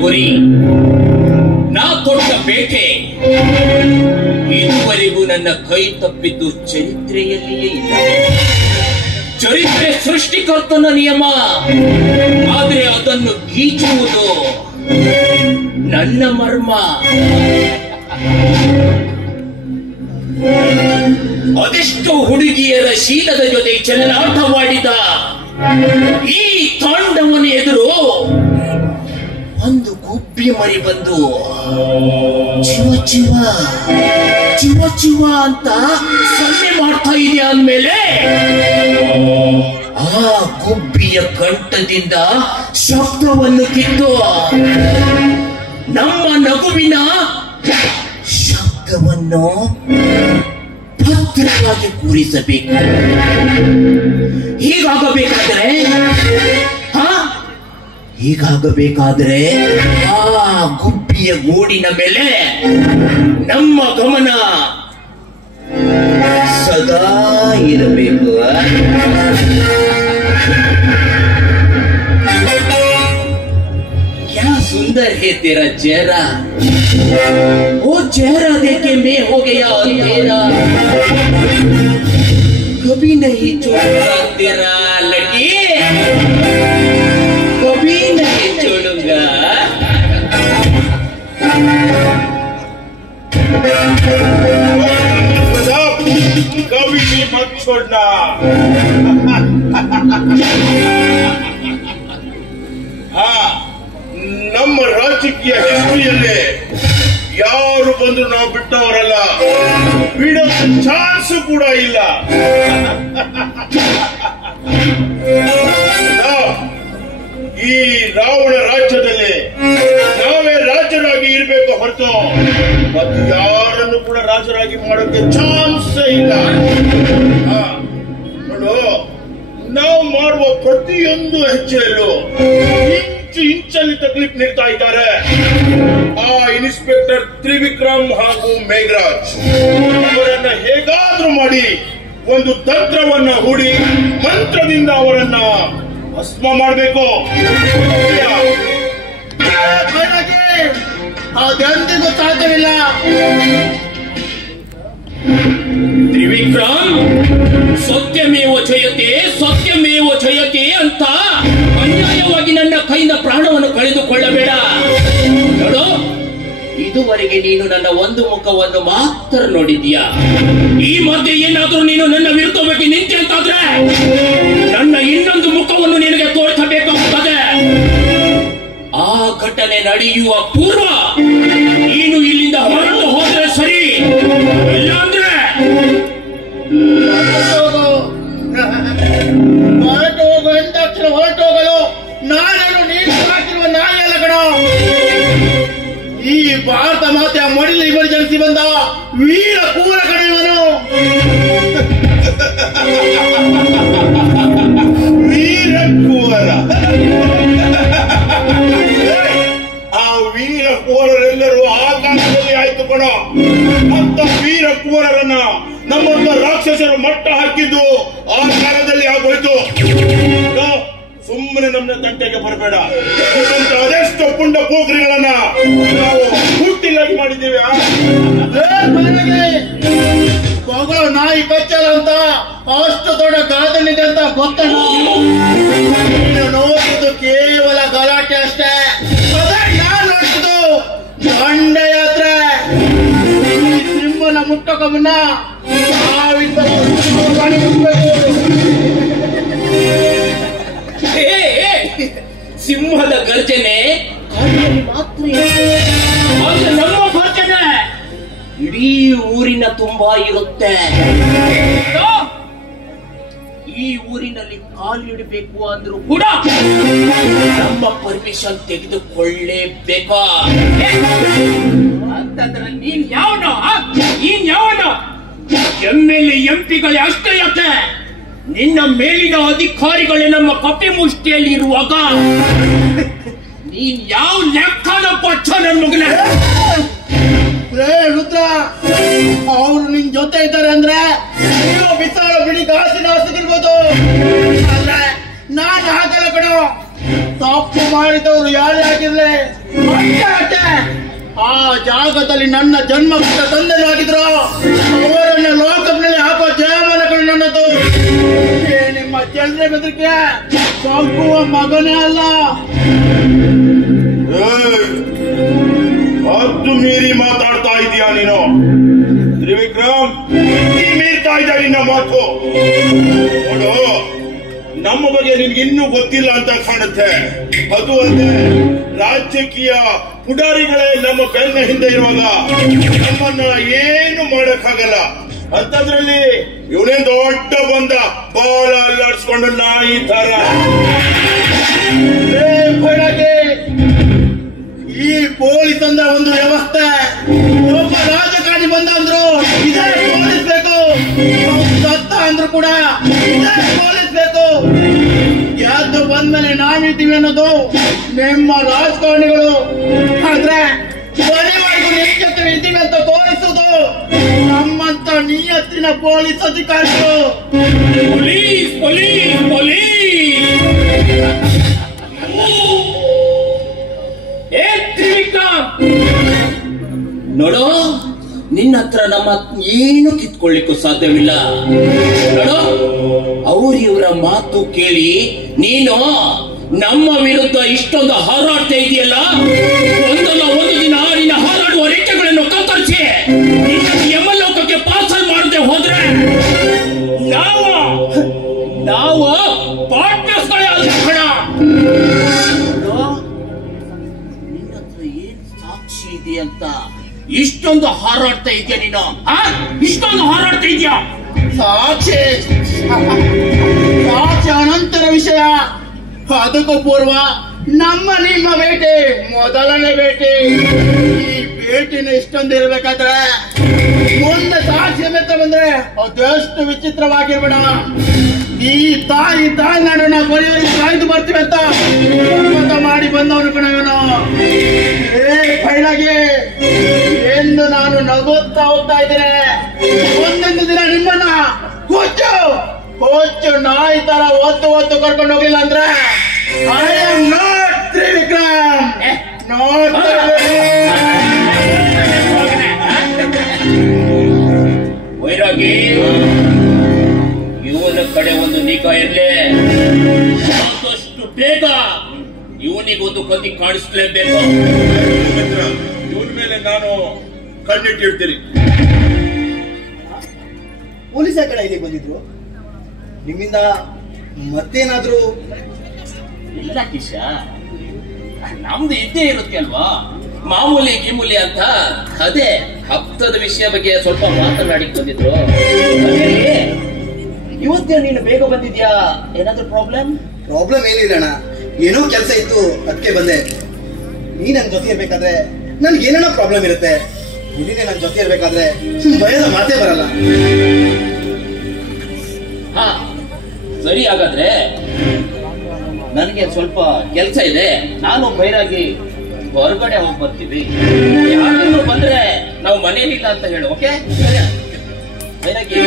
ಗುರಿ, ನಾ ತೊಟ್ಟ ಬೇಟೆ ಇದುವರೆಗೂ ನನ್ನ ಕೈ ತಪ್ಪಿದ್ದು ಚರಿತ್ರೆಯಲ್ಲಿಯೇ ಇಲ್ಲ. ಚರಿತ್ರೆ ಸೃಷ್ಟಿಕರ್ತನ ನಿಯಮ, ಆದರೆ ಅದನ್ನು ಗೀಚುವುದು ನನ್ನ ಮರ್ಮ. ಅದೆಷ್ಟೋ ಹುಡುಗಿಯರ ಶೀಲದ ಜೊತೆ ಚೆಲ್ಲಾಟವಾಡಿದ ಈ ತಾಂಡವನ ಎದುರು ಒಂದು ಗುಬ್ಬಿ ಮರಿ ಬಂದು ಚಿವ ಚಿವ ಚಿವ ಚಿವ ಅಂತ ಸನ್ನೆ ಮಾಡ್ತಾ ಇದೆ ಅಂದ್ಮೇಲೆ ಆ ಗುಬ್ಬಿಯ ಕಂಠದಿಂದ ಶಬ್ದವನ್ನು ಕಿತ್ತು ನಮ್ಮ ನಗುವಿನ ಶಬ್ದವನ್ನು ಭದ್ರವಾಗಿ ಕೂರಿಸಬೇಕು. ಹೀಗಾಗಬೇಕಾದರೆ ಆ ಗುಬ್ಬಿಯ ಗೂಡಿನ ಮೇಲೆ ನಮ್ಮ ಗಮನ ಸದಾ ಇರಬೇಕು. क्या सुंदर है तेरा चेहरा, वो चेहरा देखे मैं हो गया अंधेरा, कभी नहीं छोड़ूंगा तेरा लड़की, कभी नहीं छोड़ूंगा. कभी भी मत छोड़ना. हाँ, ನಮ್ಮ ರಾಜಕೀಯ ಹಿಸ್ಟ್ರಿಯಲ್ಲೇ ಯಾರು ಬಂದ್ರು ನಾವು ಬಿಟ್ಟವರಲ್ಲ, ಬಿಡೋ ಚಾನ್ಸ್ ಕೂಡ ಇಲ್ಲ. ಈ ರಾವಣ ರಾಜ್ಯದಲ್ಲಿ ನಾವೇ ರಾಜರಾಗಿ ಇರಬೇಕು ಹೊರತು ಮತ್ತು ಯಾರನ್ನು ಕೂಡ ರಾಜರಾಗಿ ಮಾಡೋಕೆ ಚಾನ್ಸ್ ಇಲ್ಲ. ನೋಡು, ನಾವು ಮಾಡುವ ಪ್ರತಿಯೊಂದು ಹೆಜ್ಜೆಯಲ್ಲೂ ಇಂಚಲ್ಲಿ ತಕ್ಲೀಫ್ ನೀಡ್ತಾ ಇದ್ದಾರೆ ಆ ಇನ್ಸ್ಪೆಕ್ಟರ್ ತ್ರಿವಿಕ್ರಮ್ ಹಾಗೂ ಮೇಘರಾಜ್. ಅವರನ್ನ ಹೇಗಾದ್ರೂ ಮಾಡಿ ಒಂದು ತಂತ್ರವನ್ನ ಹೂಡಿ ಮಂತ್ರದಿಂದ ಅವರನ್ನ ಭಸ್ಮ ಮಾಡಬೇಕು. ಅದೆಂದಿಗೂ ಸಾಧ್ಯವಿಲ್ಲ. ತ್ರಿವಿಕ್ರಮ್, ಸತ್ಯಮೇವ ಜಯತೆ ಸತ್ಯಮೇವ ಜಯತೆ ಅಂತ ಅನ್ಯಾಯವಾಗಿ ನನ್ನ ಕೈಯಿಂದ ಪ್ರಾಣವನ್ನು ಕಳೆದುಕೊಳ್ಳಬೇಡ. ನೋಡು, ಇದುವರೆಗೆ ನೀನು ನನ್ನ ಒಂದು ಮುಖವನ್ನು ಮಾತ್ರ ನೋಡಿದ್ಯಾ. ಈ ಮಧ್ಯೆ ಏನಾದ್ರೂ ನೀನು ನನ್ನ ವಿರುದ್ಧವಾಗಿ ನಿಂತೆ ಅಂತಾದ್ರೆ ನನ್ನ ಇನ್ನೊಂದು ಮುಖವನ್ನು ನಿನಗೆ ತೋರಿಸಬೇಕಾಗುತ್ತದೆ. ಆ ಘಟನೆ ನಡೆಯುವ ಪೂರ್ವ ನೀನು ಇಲ್ಲಿಂದ ಹೊರಟು ಹೋದ್ರೆ ಸರಿ, ಇಲ್ಲಾಂದ್ರೆ ಹೊರಟು ಹೋಗು ಎಂದಾಕ್ಷಣ ಹೊರಟು ಹೋಗಲು ನಾನೇನು ನೀನು ಹಾಕಿರುವ ನಾಯಿಯಲ್ಲ ಕಣ. ಈ ಭಾರತ ಮಾತೆಯ ಮಡಿಲಿ ಎಮರ್ಜೆನ್ಸಿ ಬಂದ ವೀರ ಕೂರ ಕಣ ಇವನು. ವೀರ ಕೂರ, ಆ ವೀರ ಕೂರರೆಲ್ಲರೂ ಆ ಕಾಲದಲ್ಲಿ ಆಯ್ತು ಕಣ. ಅಂತ ವೀರ ಕೂರರನ್ನ ನಮ್ಮಂತ ರಾಕ್ಷಸರು ಮಟ್ಟ ಹಾಕಿದ್ದು ಆ ಕಾಲದಲ್ಲಿ ಆಗೋಯ್ತು. ಸುಮ್ಮನೆ ನಮ್ಮ ತಂಟೆಗೆ ಬರಬೇಡ. ಅದೆಷ್ಟು ಪುಂಡ ಪೋಖರಿಗಳನ್ನ ನಾವು ಹುಟ್ಟಿಲಾಗಿ ಮಾಡಿದ್ದೀವಿ. ಮಗಳು ನಾಯಿ ಕಚ್ಚಲ್ಲ ಅಂತ ಅಷ್ಟು ದೊಡ್ಡ ಗಾದನಿದೆ ಅಂತ ಗೊತ್ತಲ್ಲ. ನೋಡಿದ್ದು ಕೇವಲ ಗಲಾಟೆ ಅಷ್ಟೇ. ಅದೇ ನಾನು ನೋಡಿದ್ದು ದಂಡಯಾತ್ರೆ. ಸಿಂಹನ ಮುಟ್ಟಕ ಮುನ್ನ ಸಿಂಹದ ಗರ್ಜನೆ ಮಾತ್ರ, ಆದ್ರೆ ನಮ್ಮ ಗರ್ಜನೆ ಇಡೀ ಊರಿನ ತುಂಬಾ ಇರುತ್ತೆ. ಈ ಊರಿನಲ್ಲಿ ಕಾಲಿಡಬೇಕು ಅಂದ್ರೂ ಕೂಡ ನಮ್ಮ ಪರ್ಮಿಷನ್ ತೆಗೆದುಕೊಳ್ಳೇಬೇಕು. ಅಂತಂದ್ರೆ ನೀನ್ ಯಾವನೋ MLA MP ಗಳೇ ಅಷ್ಟೇ ಯಾಕೆ, ನಿನ್ನ ಮೇಲಿನ ಅಧಿಕಾರಿಗಳೇ ನಮ್ಮ ಕಪಿ ಮುಷ್ಟಿಯಲ್ಲಿ ಇರುವಾಗ ನೀನ್ ಯಾವ ಲೆಕ್ಕದ ಪಚ್ಚ ನನ್ ಮಗನೇ. ರುದ್ರ, ಅವ್ರು ನಿನ್ ಜೊತೆ ಇದ್ದಾರೆ ಅಂದ್ರೆ ನೀವು ಬಿಸಾಳ ಬಿಡಿ ಗಾಸಿಗಿರ್ಬೋದು. ಆದ್ರೆ ನಾನು ಹಾಗಲ್ಲ ಕಣೋ. ತಪ್ಪು ಮಾಡಿದವರು ಯಾರೇ ಆಗಿರ್ಲಿ ಆ ಜಾಗದಲ್ಲಿ ನನ್ನ ಜನ್ಮ ಕೊಟ್ಟ ತಂದೆನೂ ಆಗಿದ್ರು, ಅವರನ್ನ ಲೋಕಪ್ನಲ್ಲಿ ಹಾಕೋ ಜಯಮಾನಗಳು ನನ್ನದು. ನಿಮ್ಮ ಚಂದ್ರ ಬೆದರಿಕೆ ಸಾಕುವ ಮಗನೇ ಅಲ್ಲ. ಹತ್ತು ಮೀರಿ ಮಾತಾಡ್ತಾ ಇದೀಯಾ ನೀನು ತ್ರಿವಿಕ್ರಮ್? ಮೀರ್ತಾ ಇದ್ದ ನಿನ್ನ ಮಾತು ನೋಡು. ನಮ್ಮ ಬಗ್ಗೆ ನಿನ್ಗೆ ಇನ್ನೂ ಗೊತ್ತಿಲ್ಲ ಅಂತ ಕಾಣುತ್ತೆ. ಅದು ಅಲ್ಲದೆ ರಾಜಕೀಯ ಪುಡಾರಿಗಳೇ ನಮ್ಮ ಬೆನ್ನ ಹಿಂದೆ ಇರುವಾಗ ನಮ್ಮನ್ನ ಏನು ಮಾಡಕ್ಕಾಗಲ್ಲ. ಅಂತದ್ರಲ್ಲಿ ಇವನೇನ್ ದೊಡ್ಡ ಬಂದ ಬಾಲ ಅಲ್ಲಾಡ್ಸ್ಕೊಂಡು ನಾಯಿ ತರ. ಈ ಪೊಲೀಸ್ ಅಂದ್ರೆ ಒಂದು ವ್ಯವಸ್ಥೆ. ಒಬ್ಬ ರಾಜಕಾರಣಿ ಬಂದ ಅಂದ್ರು ಇದೇ ಪೊಲೀಸ್ ಬೇಕು, ಸತ್ತ ಅಂದ್ರು ಕೂಡ ಇದೇ ಪೊಲೀಸ್ ಬೇಕು. ಯಾವ್ದು ಬಂದ್ಮೇಲೆ ನಾವಿದ್ದೀವಿ ಅನ್ನೋದು ನಿಮ್ಮ ರಾಜಕಾರಣಿಗಳು. ಆದ್ರೆ ಕೊನೆವರೆಗೂ ನಿಮ್ ಜೊತೆ ಇದ್ದೀವಿ ಅಂತ ತೋರಿಸುವುದು ನಮ್ಮಂತ ನಿಯತ್ತಿನ ಪೊಲೀಸ್ ಅಧಿಕಾರಿಗಳು. Police police police. ನೋಡು, ನಿನ್ನ ಹತ್ರ ನಮ್ಮ ಏನು ಕಿತ್ಕೊಳ್ಳಿಕ್ಕೂ ಸಾಧ್ಯವಿಲ್ಲ. ನೋಡು, ಅವರಿವರ ಮಾತು ಕೇಳಿ ನೀನು ನಮ್ಮ ವಿರುದ್ಧ ಇಷ್ಟೊಂದು ಹಾರಾಡ್ತಾ ಇದೆಯಲ್ಲ, ಒಂದಲ್ಲ ಒಂದು ದಿನ ನಿನ್ನ ಹಾರಾಡುವ ರೆಕ್ಕೆಗಳನ್ನು ಕತ್ತರಿಸಿ ನಿನ್ನ ಯಮಲೋಕಕ್ಕೆ ಪಾರ್ಸಲ್ ಮಾಡದೆ ಹೋದ್ರೆ ನಾವು ಪಾರ್ಟ್ನರ್ಸ್ಗಳೇ ಅಲ್ಲ ಕಣ. ನಿನ್ನ ಹತ್ರ ಏನ್ ಸಾಕ್ಷಿ ಇದೆ ಅಂತ ಇಷ್ಟೊಂದು ಹಾರಾಡ್ತಾ ಇದೆಯಾ ನೀನು? ಇಷ್ಟೊಂದು ಹಾರಾಡ್ತಾ ಇದೆಯಾ? ಸಾಕ್ಷಿ ಅನಂತರ ವಿಷಯ. ಅದಕ್ಕೂ ಪೂರ್ವ ನಮ್ಮ ನಿಮ್ಮ ಭೇಟಿ ಮೊದಲನೇ ಭೇಟಿ. ಈ ಭೇಟಿನ ಇಷ್ಟೊಂದು ಇರಬೇಕಾದ್ರೆ ಮುಂದೆ ಸಾಕ್ಷಿ ಸಮೇತ ಬಂದ್ರೆ ಅದೆಷ್ಟು ವಿಚಿತ್ರವಾಗಿರ್ಬೇಡ. ಈ ತಾಯಿ ನಾಡನ್ನ ಬರೆಯೋರಿಗೆ ಕಾಯ್ದು ಬರ್ತೀವಿ ಅಂತ ಒಪ್ಪಂದ ಮಾಡಿ ಬಂದವನು ಕಣ ಇವನು. ಬಯಲಾಗಿ ಎಂದು ನಾನು ನಗುತ್ತಾ ಹೋಗ್ತಾ ಇದ್ದೇನೆ. ಒಂದೊಂದು ದಿನ ನಿಮ್ಮನ್ನ ಹುಚ್ಚು ನಾಯಿ ತರ ಒತ್ತು ಕರ್ಕೊಂಡು ಹೋಗ್ಲಿಲ್ಲ ಅಂದ್ರೆ ಐ ಆಮ್ ನಾಟ್ ತ್ರಿವಿಕ್ರಮ್. ವೈರಾಗಿ, ಇವನ ಕಡೆ ಒಂದು ನಿಗಾ ಇರ್ಲಿ. ಆದಷ್ಟು ಬೇಗ ಇವನಿಗೊಂದು ಕತಿ ಕಾಣಿಸ್ಲೇಬೇಕು. ಇವನ ಮೇಲೆ ನಾನು ಕಣ್ಣಿಟ್ಟಿರ್ತೀನಿ. ಪೊಲೀಸ್ ಕಡೆ ಇಲ್ಲಿ ಬಂದಿದ್ರು, ನಿಮ್ಮಿಂದ ಮತ್ತೇನಾದ್ರೂ? ಇಲ್ಲ ಕಿಶ, ನಮ್ದು ಇದ್ದೇ ಇರುತ್ತೆ ಅಲ್ವಾ, ಮಾಮೂಲಿ ಗಿಮೂಲಿ ಅಂತ. ಅದೇ ಹಬ್ಬದ ವಿಷಯ ಬಗ್ಗೆ ಸ್ವಲ್ಪ ಮಾತನಾಡಿ ಬಂದಿದ್ರು. ಇವತ್ತೇ ನೀನು ಬೇಗ ಬಂದಿದ್ಯಾ? ಏನಾದ್ರೂ ಪ್ರಾಬ್ಲಮ್ ಏನಿಲ್ಲ ಅಣ್ಣ, ಏನೋ ಕೆಲಸ ಇತ್ತು ಅದಕ್ಕೆ ಬಂದೆ. ನೀ ನನ್ ಜೊತೆ ಇರ್ಬೇಕಾದ್ರೆ ನನ್ಗೆ ಏನೇನೋ ಪ್ರಾಬ್ಲಮ್ ಇರುತ್ತೆ. ನೀನೇ ನನ್ ಜೊತೆ ಇರ್ಬೇಕಾದ್ರೆ ಭಯದ ಮಾತೇ ಬರಲ್ಲ. ಹಾ ಸರಿ, ಹಾಗಾದ್ರೆ ನನಗೆ ಸ್ವಲ್ಪ ಕೆಲಸ ಇದೆ. ನಾನು ಬೈರಾಗಿ ಹೊರಗಡೆ ಹೋಗಿ ಬರ್ತೀವಿ. ಯಾರಾದ್ರೂ ಬಂದ್ರೆ ನಾವು ಮನೇಲಿಲ್ಲ ಅಂತ ಹೇಳು. ಓಕೆ ಬೈರಾಗಿ?